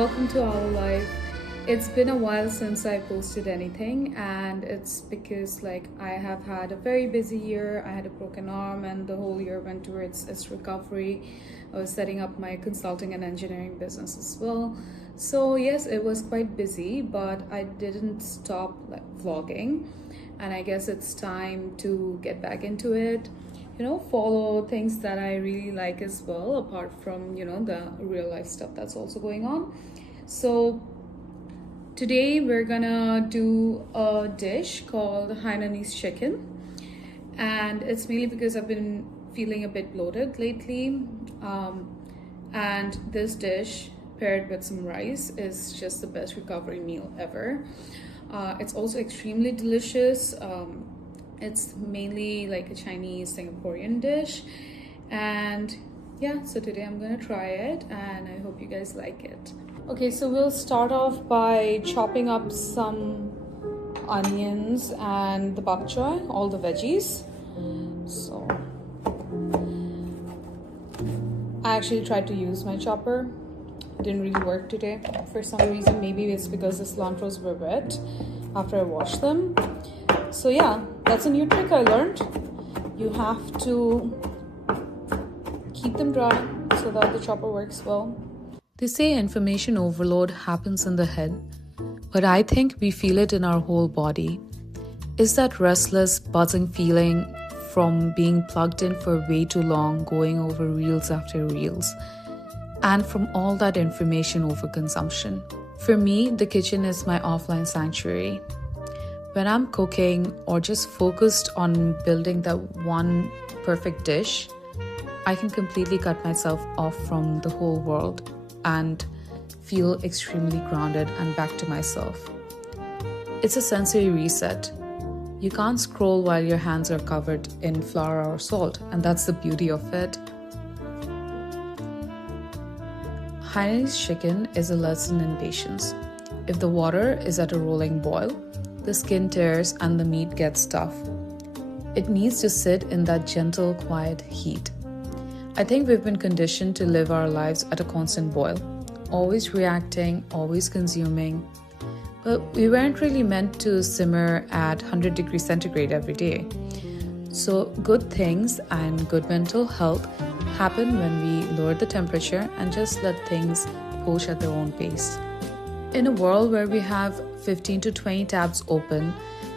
welcome to our life. It's been a while since I posted anything, and it's because I have had a very busy year. I had a broken arm and the whole year went towards its recovery. I was setting up my consulting and engineering business as well. So yes, it was quite busy, but I didn't stop vlogging, and I guess it's time to get back into it. Follow things that I really like as well, apart from the real life stuff that's also going on. So today we're gonna do a dish called Hainanese chicken, and it's mainly because I've been feeling a bit bloated lately, and this dish paired with some rice is just the best recovery meal ever. It's also extremely delicious. It's mainly like a Chinese Singaporean dish, and yeah, so today I'm gonna try it and I hope you guys like it. Okay, so we'll start off by chopping up some onions and the bok choy, all the veggies. So I actually tried to use my chopper. It didn't really work today for some reason. Maybe it's because the cilantros were wet after I washed them. So yeah, that's a new trick I learned. You have to keep them dry so that the chopper works well. They say information overload happens in the head, but I think we feel it in our whole body. It's that restless, buzzing feeling from being plugged in for way too long, going over reels after reels, and from all that information overconsumption. For me, the kitchen is my offline sanctuary. When I'm cooking or just focused on building that one perfect dish, I can completely cut myself off from the whole world and feel extremely grounded and back to myself. It's a sensory reset. You can't scroll while your hands are covered in flour or salt, and that's the beauty of it. Hainanese chicken is a lesson in patience. If the water is at a rolling boil, the skin tears and the meat gets tough. It needs to sit in that gentle, quiet heat. I think we've been conditioned to live our lives at a constant boil, always reacting, always consuming. But we weren't really meant to simmer at 100 degrees centigrade every day. So good things and good mental health happen when we lower the temperature and just let things poach at their own pace. In a world where we have 15 to 20 tabs open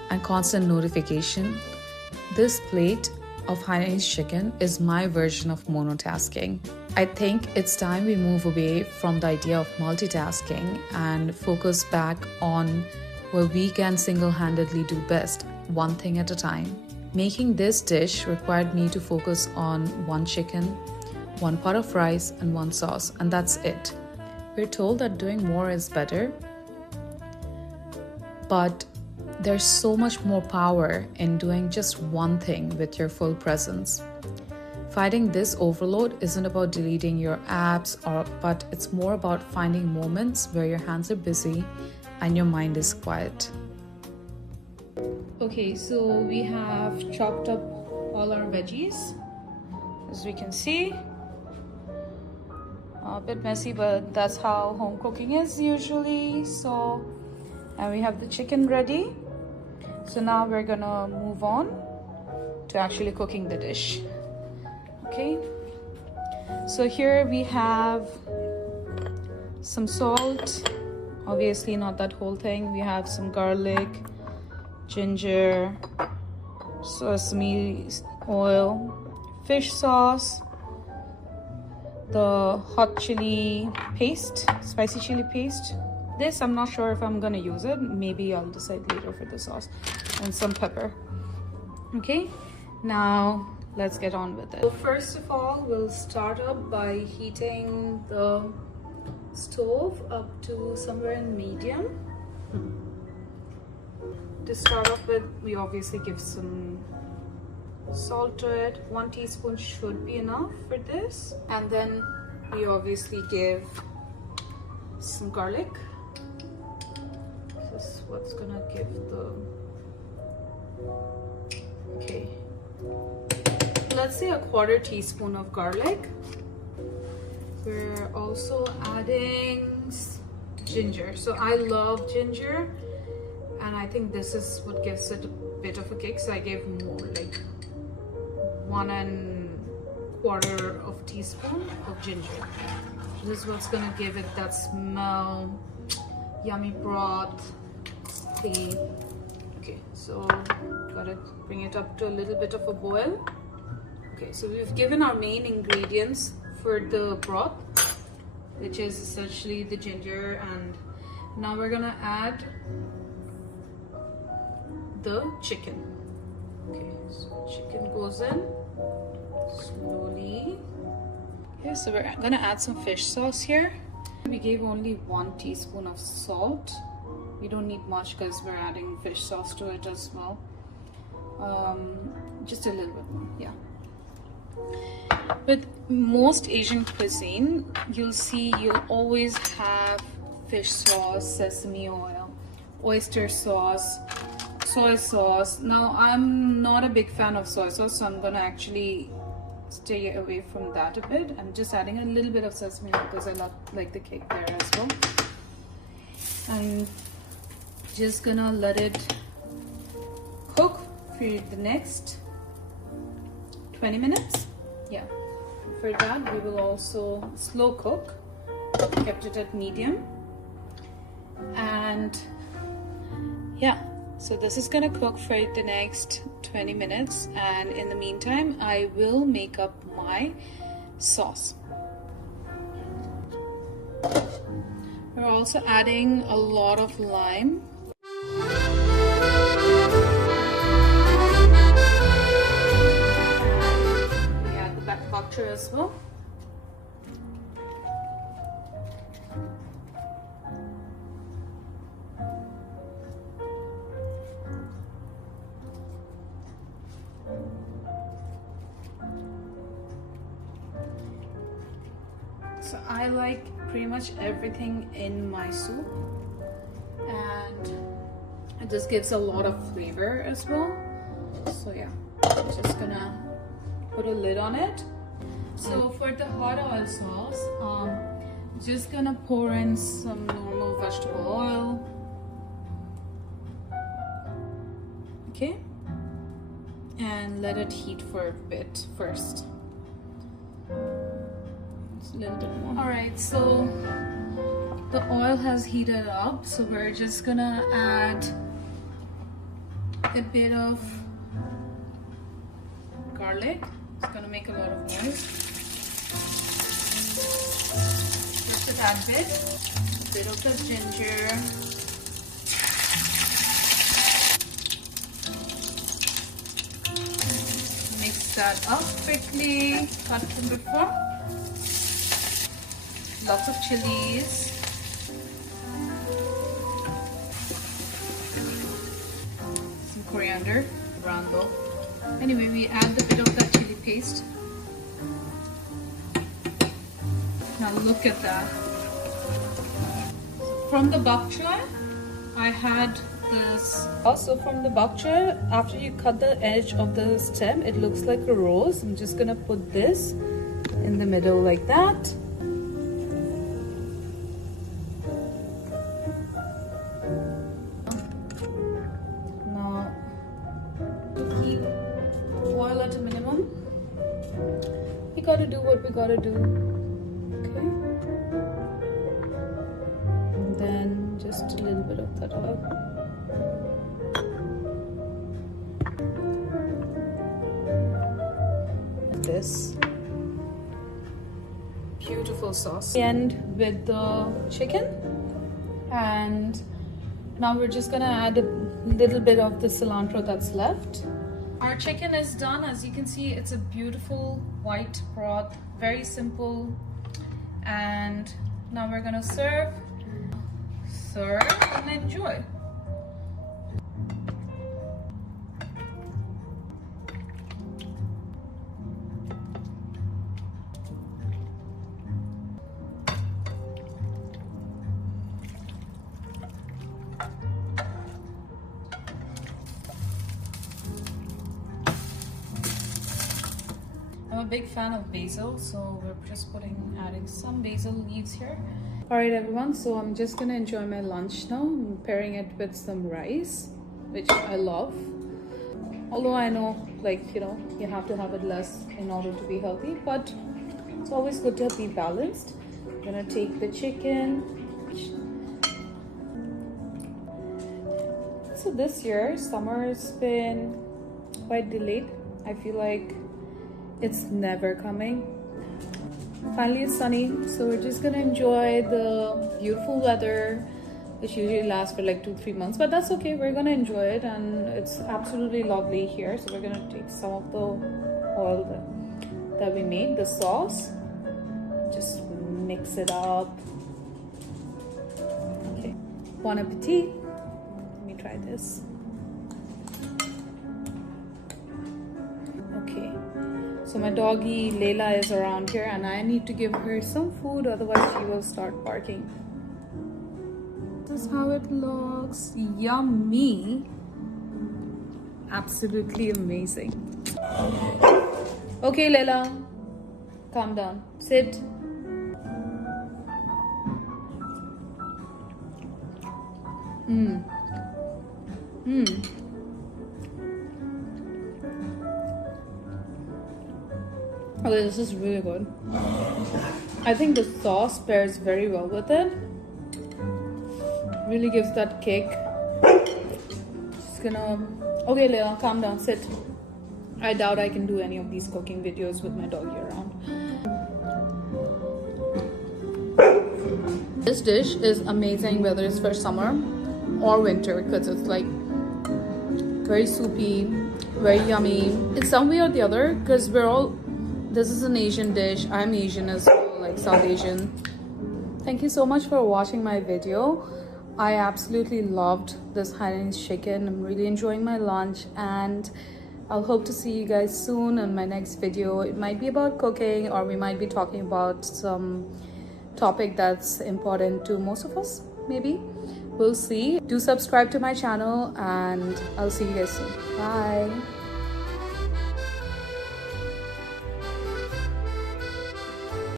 and constant notification, this plate of Hainanese chicken is my version of monotasking. I think it's time we move away from the idea of multitasking and focus back on what we can single-handedly do best, one thing at a time. Making this dish required me to focus on one chicken, one pot of rice, and one sauce, and that's it. We're told that doing more is better, but there's so much more power in doing just one thing with your full presence. Fighting this overload isn't about deleting your apps, but it's more about finding moments where your hands are busy and your mind is quiet. Okay, so we have chopped up all our veggies, as we can see. A bit messy, but that's how home cooking is usually. So, and we have the chicken ready. So now we're gonna move on to actually cooking the dish. Okay, so here we have some salt, obviously not that whole thing. We have some garlic, ginger, sesame oil, fish sauce, the hot chili paste, spicy chili paste. This, I'm not sure if I'm gonna use it. Maybe I'll decide later for the sauce, and some pepper. Okay, now let's get on with it. So first of all, we'll start up by heating the stove up to somewhere in medium. To start off with, we obviously give some salt to it. 1 teaspoon should be enough for this. And then we obviously give some garlic. This is what's gonna give the... Okay, let's say a 1/4 teaspoon of garlic. We're also adding ginger. So I love ginger, and I think this is what gives it a bit of a kick. So I gave more, like 1¼ of teaspoon of ginger. This is what's gonna give it that smell, yummy broth thingy. Okay, so gotta bring it up to a little bit of a boil. Okay, so we've given our main ingredients for the broth, which is essentially the ginger, and now we're gonna add the chicken. Okay, so chicken goes in slowly. Okay, so we're gonna add some fish sauce here. We gave only 1 teaspoon of salt. We don't need much because we're adding fish sauce to it as well. Just a little bit more, yeah. With most Asian cuisine, you'll always have fish sauce, sesame oil, oyster sauce, soy sauce. Now, I'm not a big fan of soy sauce, so I'm gonna actually stay away from that a bit. I'm just adding a little bit of sesame oil because I like the cake there as well. I'm just gonna let it cook for the next 20 minutes. Yeah, for that we will also slow cook, kept it at medium, and yeah, so this is gonna cook for the next 20 minutes, and in the meantime I will make up my sauce. We're also adding a lot of lime. As well. So I like pretty much everything in my soup, and it just gives a lot of flavor as well. So yeah, I'm just gonna put a lid on it. So for the hot oil sauce, just gonna pour in some normal vegetable oil. Okay, and let it heat for a bit first. Just a little bit more. All right, so the oil has heated up, so we're just gonna add a bit of garlic. It's gonna make a lot of noise. Just a tad bit. A bit of the ginger. Mix that up quickly. Cut them before. Lots of chilies. Some coriander, brown though. Anyway, we add a bit of that chili paste. Now look at that. From the bok choy, I had this. Also from the bok choy, after you cut the edge of the stem, it looks like a rose. I'm just gonna put this in the middle like that. Now, keep oil at a minimum. We gotta do what we gotta do. Okay. And then just a little bit of that oil. And this beautiful sauce. And with the chicken, and now we're just gonna add a little bit of the cilantro that's left. Our chicken is done. As you can see, it's a beautiful white broth, very simple. And now we're gonna serve and enjoy. I'm a big fan of basil, so we're just adding some basil leaves here. All right, everyone, so I'm just gonna enjoy my lunch now. I'm pairing it with some rice, which I love. Although I know, like, you know, you have to have it less in order to be healthy, but it's always good to be balanced. I'm gonna take the chicken. So this year, summer's been quite delayed. I feel like it's never coming. Finally, it's sunny, so we're just gonna enjoy the beautiful weather, which usually lasts for like 2-3 months, but that's okay. We're gonna enjoy it, and it's absolutely lovely here. So we're gonna take some of the oil that we made, the sauce, just mix it up. Okay, bon appetit. Let me try this. Okay, so my doggy Layla is around here, and I need to give her some food, otherwise she will start barking. This is how it looks. Yummy. Absolutely amazing. Okay, Layla, calm down. Sit. Okay, this is really good. I think the sauce pairs very well with it. Really gives that kick. Just gonna... Okay, Leila, calm down, sit. I doubt I can do any of these cooking videos with my doggy around. This dish is amazing whether it's for summer or winter, because it's like very soupy, very yummy. It's some way or the other, because this is an Asian dish. I'm Asian as well, like South Asian. Thank you so much for watching my video. I absolutely loved this Hainanese chicken. I'm really enjoying my lunch, and I'll hope to see you guys soon in my next video. It might be about cooking, or we might be talking about some topic that's important to most of us, maybe. We'll see. Do subscribe to my channel, and I'll see you guys soon. Bye.